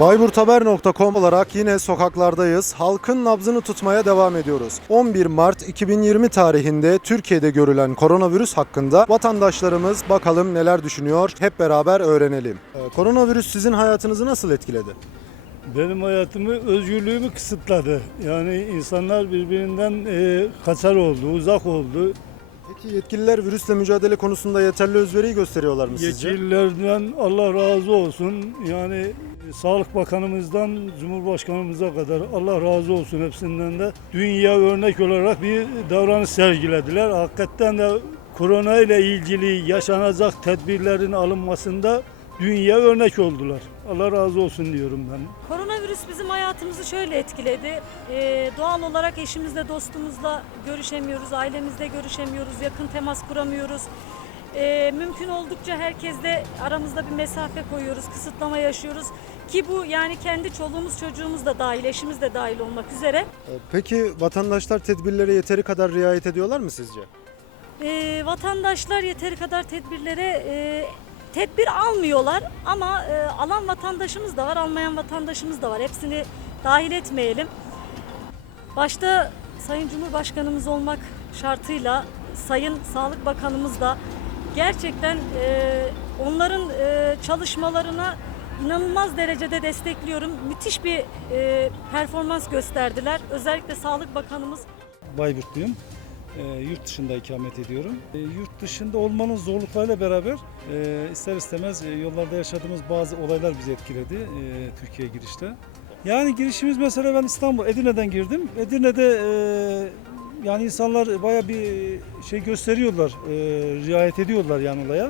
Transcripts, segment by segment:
Bayburthaber.com olarak yine sokaklardayız. Halkın nabzını tutmaya devam ediyoruz. 11 Mart 2020 tarihinde Türkiye'de görülen koronavirüs hakkında vatandaşlarımız bakalım neler düşünüyor. Hep beraber öğrenelim. Ee, Koronavirüs sizin hayatınızı nasıl etkiledi? Benim hayatımı, özgürlüğümü kısıtladı. Yani insanlar birbirinden e, kaçar oldu, uzak oldu. Peki yetkililer virüsle mücadele konusunda yeterli özveriyi gösteriyorlar mı sizce? Yetkililerden Allah razı olsun. Yani Sağlık Bakanımızdan Cumhurbaşkanımıza kadar Allah razı olsun hepsinden de. Dünya örnek olarak bir davranış sergilediler. Hakikaten de korona ile ilgili yaşanacak tedbirlerin alınmasında dünya örnek oldular. Allah razı olsun diyorum ben. Koronavirüs bizim hayatımızı şöyle etkiledi. Ee, doğal olarak eşimizle, dostumuzla görüşemiyoruz, ailemizle görüşemiyoruz, yakın temas kuramıyoruz. Ee, mümkün oldukça herkesle aramızda bir mesafe koyuyoruz, kısıtlama yaşıyoruz. Ki bu yani kendi çoluğumuz çocuğumuz da dahil, eşimiz de dahil olmak üzere. Ee, Peki vatandaşlar tedbirlere yeteri kadar riayet ediyorlar mı sizce? Ee, vatandaşlar yeteri kadar tedbirlere e, tedbir almıyorlar ama e, alan vatandaşımız da var, almayan vatandaşımız da var. Hepsini dahil etmeyelim. Başta Sayın Cumhurbaşkanımız olmak şartıyla Sayın Sağlık Bakanımız da gerçekten e, onların e, çalışmalarına inanılmaz derecede destekliyorum. Müthiş bir e, performans gösterdiler. Özellikle Sağlık Bakanımız Bayburtluyum. Ee, yurt dışında ikamet ediyorum. Ee, yurt dışında olmanın zorluklarıyla beraber e, ister istemez e, yollarda yaşadığımız bazı olaylar bizi etkiledi e, Türkiye'ye girişte. Yani girişimiz mesela ben İstanbul, Edirne'den girdim. Edirne'de e, yani insanlar baya bir şey gösteriyorlar, e, riayet ediyorlar yani olaya.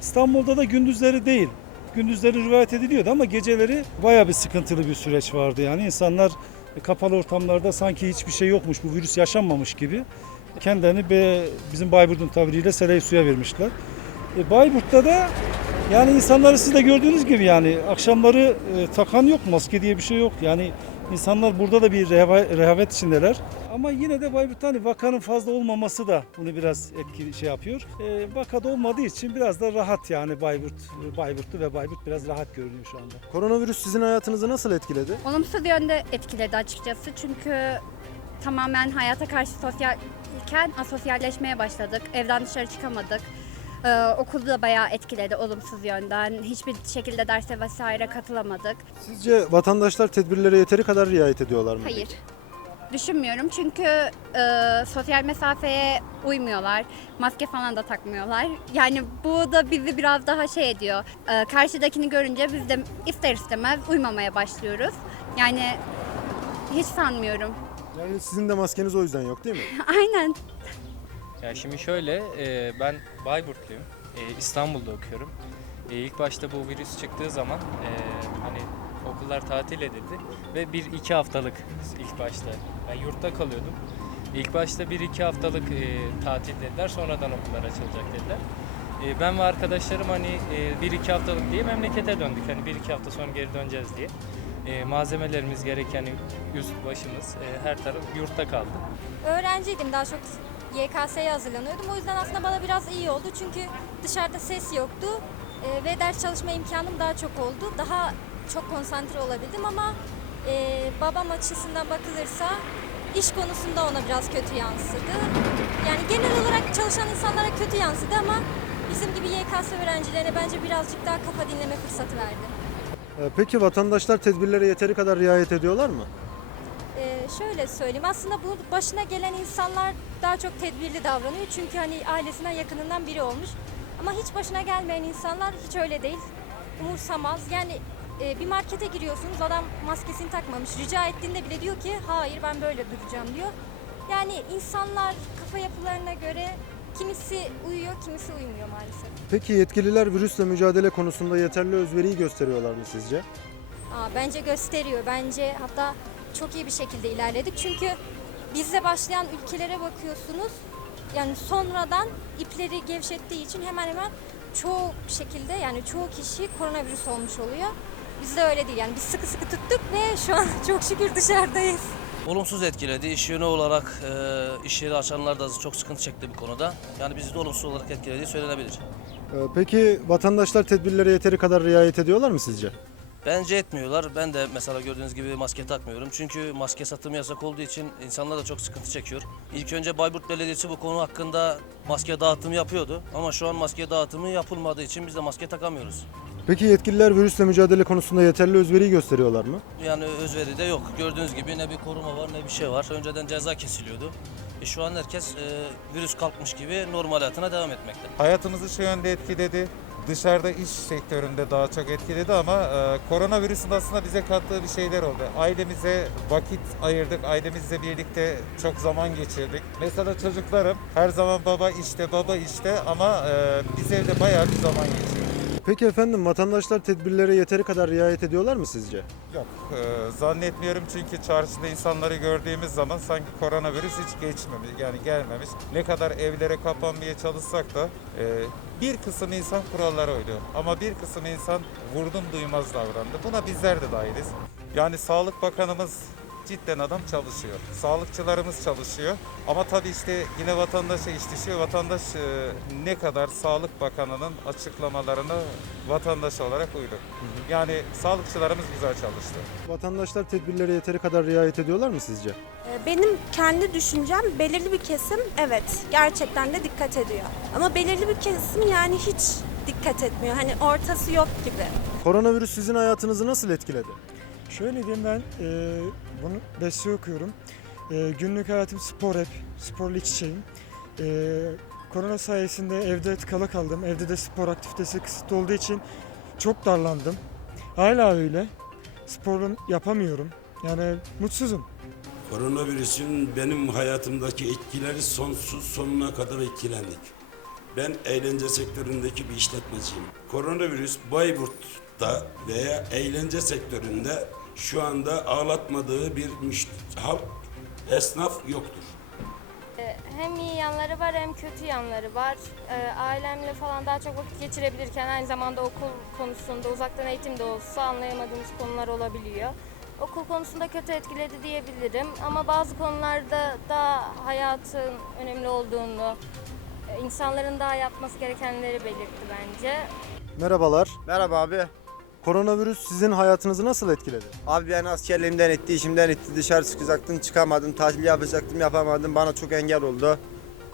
İstanbul'da da gündüzleri değil. Gündüzleri rivayet ediliyordu ama geceleri baya bir sıkıntılı bir süreç vardı. Yani insanlar kapalı ortamlarda sanki hiçbir şey yokmuş, bu virüs yaşanmamış gibi kendilerini be, bizim Bayburt'un tabiriyle seleyi suya vermişler. E, Bayburt'ta da yani insanları siz de gördüğünüz gibi yani akşamları e, takan yok, maske diye bir şey yok. Yani insanlar burada da bir rehavet içindeler. Ama yine de Bayburt'ta hani vakanın fazla olmaması da bunu biraz etkili şey yapıyor. E, vakada olmadığı için biraz da rahat yani Bayburt, Bayburt'tu ve Bayburt biraz rahat görünüyor şu anda. Koronavirüs sizin hayatınızı nasıl etkiledi? Olumsuz yönde etkiledi açıkçası çünkü tamamen hayata karşı sosyalken asosyalleşmeye başladık. Evden dışarı çıkamadık. Ee, okulu da bayağı etkiledi olumsuz yönden. Hiçbir şekilde derse vesaire katılamadık. Sizce vatandaşlar tedbirlere yeteri kadar riayet ediyorlar mı? Hayır. Düşünmüyorum çünkü e, sosyal mesafeye uymuyorlar. Maske falan da takmıyorlar. Yani bu da bizi biraz daha şey ediyor. E, karşıdakini görünce biz de ister istemez uymamaya başlıyoruz. Yani hiç sanmıyorum. Yani sizin de maskeniz o yüzden yok değil mi? Aynen. Ya şimdi şöyle, e, ben Bayburtluyum, E, İstanbul'da okuyorum. E, ilk başta bu virüs çıktığı zaman e, hani okullar tatil edildi ve bir iki haftalık ilk başta ben yurtta kalıyordum. İlk başta bir iki haftalık e, tatil dediler, sonradan okullar açılacak dediler. E, ben ve arkadaşlarım hani e, bir iki haftalık diye memlekete döndük. Hani bir iki hafta sonra geri döneceğiz diye. E, malzemelerimiz gereken üst başımız e, her taraf yurtta kaldı. Öğrenciydim daha çok YKS'ye hazırlanıyordum. O yüzden aslında bana biraz iyi oldu. Çünkü dışarıda ses yoktu e, ve ders çalışma imkanım daha çok oldu. Daha çok konsantre olabildim ama e, babam açısından bakılırsa iş konusunda ona biraz kötü yansıdı. Yani genel olarak çalışan insanlara kötü yansıdı ama bizim gibi YKS öğrencilerine bence birazcık daha kafa dinleme fırsatı verdi. Ee, Peki vatandaşlar tedbirlere yeteri kadar riayet ediyorlar mı? Şöyle söyleyeyim aslında bu başına gelen insanlar daha çok tedbirli davranıyor çünkü hani ailesinden yakınından biri olmuş ama hiç başına gelmeyen insanlar hiç öyle değil umursamaz yani e, bir markete giriyorsunuz adam maskesini takmamış rica ettiğinde bile diyor ki hayır ben böyle duracağım diyor yani insanlar kafa yapılarına göre kimisi uyuyor kimisi uymuyor maalesef. Peki yetkililer virüsle mücadele konusunda yeterli özveriyi gösteriyorlar mı sizce? Aa, bence gösteriyor. Bence hatta çok iyi bir şekilde ilerledik. Çünkü bizle başlayan ülkelere bakıyorsunuz. Yani sonradan ipleri gevşettiği için hemen hemen çoğu şekilde yani çoğu kişi koronavirüs olmuş oluyor. Bizde öyle değil yani biz sıkı sıkı tuttuk ve şu an çok şükür dışarıdayız. Olumsuz etkiledi. İş yönü olarak e, iş yeri açanlar da çok sıkıntı çekti bu konuda. Yani bizi de olumsuz olarak etkilediği söylenebilir. Ee, Peki vatandaşlar tedbirlere yeteri kadar riayet ediyorlar mı sizce? Bence etmiyorlar. Ben de mesela gördüğünüz gibi maske takmıyorum. Çünkü maske satımı yasak olduğu için insanlar da çok sıkıntı çekiyor. İlk önce Bayburt Belediyesi bu konu hakkında maske dağıtımı yapıyordu. Ama şu an maske dağıtımı yapılmadığı için biz de maske takamıyoruz. Peki yetkililer virüsle mücadele konusunda yeterli özveriyi gösteriyorlar mı? Yani özveri de yok. Gördüğünüz gibi ne bir koruma var ne bir şey var. Önceden ceza kesiliyordu. E şu an herkes e, virüs kalkmış gibi normal hayatına devam etmekte. Hayatımızı şu yönde etkiledi. Dışarıda iş sektöründe daha çok etkiledi ama e, koronavirüsün aslında bize kattığı bir şeyler oldu. Ailemize vakit ayırdık, ailemizle birlikte çok zaman geçirdik. Mesela çocuklarım her zaman baba işte, baba işte ama e, biz evde bayağı bir zaman geçirdik. Peki efendim vatandaşlar tedbirlere yeteri kadar riayet ediyorlar mı sizce? Yok, e, zannetmiyorum çünkü çarşıda insanları gördüğümüz zaman sanki koronavirüs hiç geçmemiş, yani gelmemiş. Ne kadar evlere kapanmaya çalışsak da e, bir kısım insan kurallara uyuyor. Ama bir kısım insan vurdum duymaz davrandı. Buna bizler de dahiliz. Yani Sağlık Bakanımız cidden adam çalışıyor. Sağlıkçılarımız çalışıyor. Ama tabii işte yine vatandaşa iş düşüyor. Vatandaş e, ne kadar Sağlık Bakanı'nın açıklamalarına vatandaş olarak uydu. Yani sağlıkçılarımız güzel çalıştı. Vatandaşlar tedbirlere yeteri kadar riayet ediyorlar mı sizce? Ee, Benim kendi düşüncem belirli bir kesim evet gerçekten de dikkat ediyor. Ama belirli bir kesim yani hiç dikkat etmiyor. Hani ortası yok gibi. Koronavirüs sizin hayatınızı nasıl etkiledi? Şöyle diyeyim ben e, bunu besliyor okuyorum. E, günlük hayatım spor hep. Sporla iç içeyim. E, korona sayesinde evde tıkalı kaldım. Evde de spor aktivitesi kısıtlı olduğu için çok darlandım. Hala öyle. Sporun yapamıyorum. Yani mutsuzum. Koronavirüsün benim hayatımdaki etkileri sonsuz sonuna kadar etkilendik. Ben eğlence sektöründeki bir işletmeciyim. Koronavirüs Bayburt'ta veya eğlence sektöründe şu anda ağlatmadığı bir müşt- halk, esnaf yoktur. Ee, Hem iyi yanları var hem kötü yanları var. Ee, Ailemle falan daha çok vakit geçirebilirken aynı zamanda okul konusunda uzaktan eğitim de olsa anlayamadığımız konular olabiliyor. Okul konusunda kötü etkiledi diyebilirim ama bazı konularda da hayatın önemli olduğunu, e, insanların daha yapması gerekenleri belirtti bence. Merhabalar. Merhaba abi. Koronavirüs sizin hayatınızı nasıl etkiledi? Abi ben askerliğimden etti, işimden etti. Dışarı çıkacaktım, çıkamadım. Tatil yapacaktım, yapamadım. Bana çok engel oldu.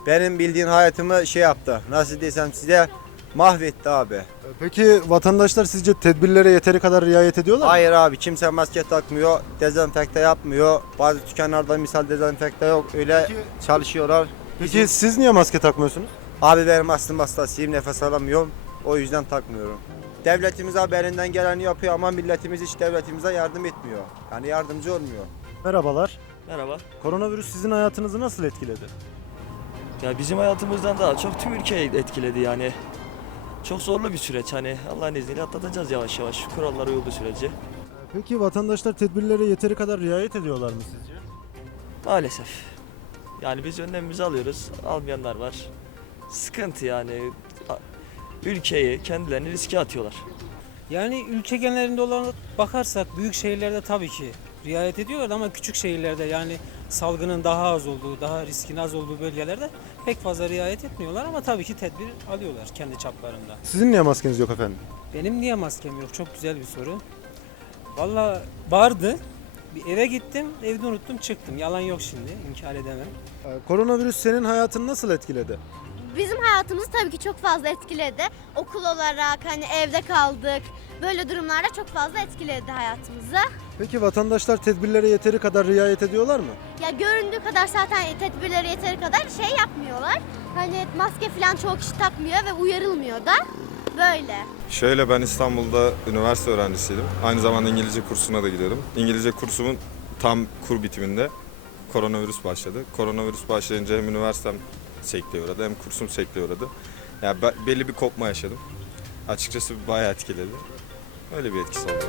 Benim bildiğin hayatımı şey yaptı. Nasıl desem size mahvetti abi. Peki vatandaşlar sizce tedbirlere yeteri kadar riayet ediyorlar mı? Hayır abi kimse maske takmıyor, dezenfekte yapmıyor. Bazı dükkanlarda misal dezenfekte yok. Öyle çalışıyorlar. Peki siz niye maske takmıyorsunuz? Abi benim astım hastasıyım, nefes alamıyorum. O yüzden takmıyorum. Devletimiz abi elinden geleni yapıyor ama milletimiz hiç devletimize yardım etmiyor. Yani yardımcı olmuyor. Merhabalar. Merhaba. Koronavirüs sizin hayatınızı nasıl etkiledi? Ya bizim hayatımızdan daha çok tüm ülkeyi etkiledi yani. Çok zorlu bir süreç hani Allah'ın izniyle atlatacağız yavaş yavaş kurallara uyulduğu sürece. Peki vatandaşlar tedbirlere yeteri kadar riayet ediyorlar mı sizce? Maalesef. Yani biz önlemimizi alıyoruz. Almayanlar var. Sıkıntı yani. Ülkeyi kendilerini riske atıyorlar. Yani ülke genelinde olan bakarsak büyük şehirlerde tabii ki riayet ediyorlar ama küçük şehirlerde yani salgının daha az olduğu, daha riskin az olduğu bölgelerde pek fazla riayet etmiyorlar ama tabii ki tedbir alıyorlar kendi çaplarında. Sizin niye maskeniz yok efendim? Benim niye maskem yok? Çok güzel bir soru. Valla vardı. Bir eve gittim, evde unuttum çıktım. Yalan yok şimdi, inkar edemem. Ee, Koronavirüs senin hayatını nasıl etkiledi? Bizim hayatımızı tabii ki çok fazla etkiledi. Okul olarak hani evde kaldık. Böyle durumlarda çok fazla etkiledi hayatımızı. Peki vatandaşlar tedbirlere yeteri kadar riayet ediyorlar mı? Ya göründüğü kadar zaten tedbirleri yeteri kadar şey yapmıyorlar. Hani maske falan çoğu kişi takmıyor ve uyarılmıyor da. Böyle. Şöyle ben İstanbul'da üniversite öğrencisiydim. Aynı zamanda İngilizce kursuna da gidiyordum. İngilizce kursumun tam kur bitiminde koronavirüs başladı. Koronavirüs başlayınca hem üniversitem sekteye uğradı hem kursum sekteye uğradı. Yani be- belli bir kopma yaşadım. Açıkçası bayağı etkiledi. Öyle bir etkisi oldu.